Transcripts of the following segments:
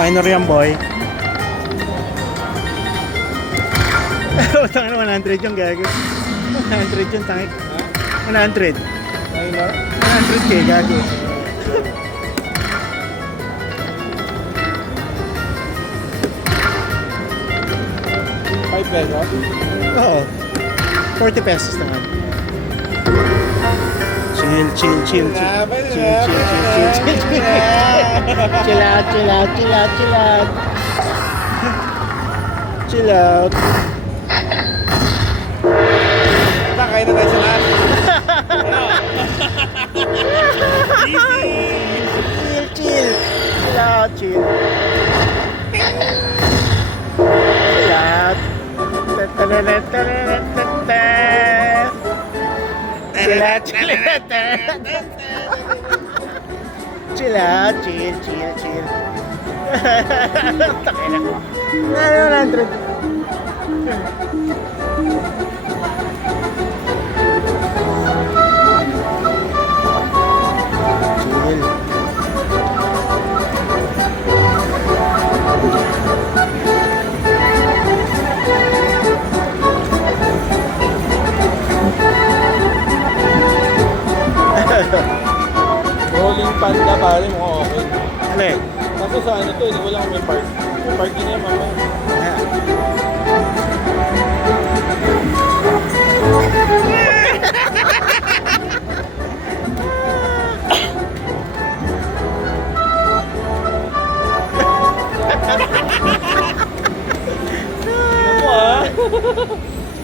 Minor yan, boy. Utang na 100 yung gago. 100 yung tangik. 100. Minor? 100k gago. $5. Oo. 40 pesos naman. Chill, chill, chill, chill. Chill, chill, chill, chill, chill, chill. Chill out, chill out, chill out, chill out. Chill out. Kain na tayo sa lahat. Chill, chill. Chill out, chill. Chill out. Chill out, chill out. Chill out, chill, chill, chill. Takina ko. 100. Chill. Rolling panda pare mo, okay. Ano eh? Kaso sa ano to, wala akong may park. May parking na yan mamaya.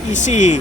Easy.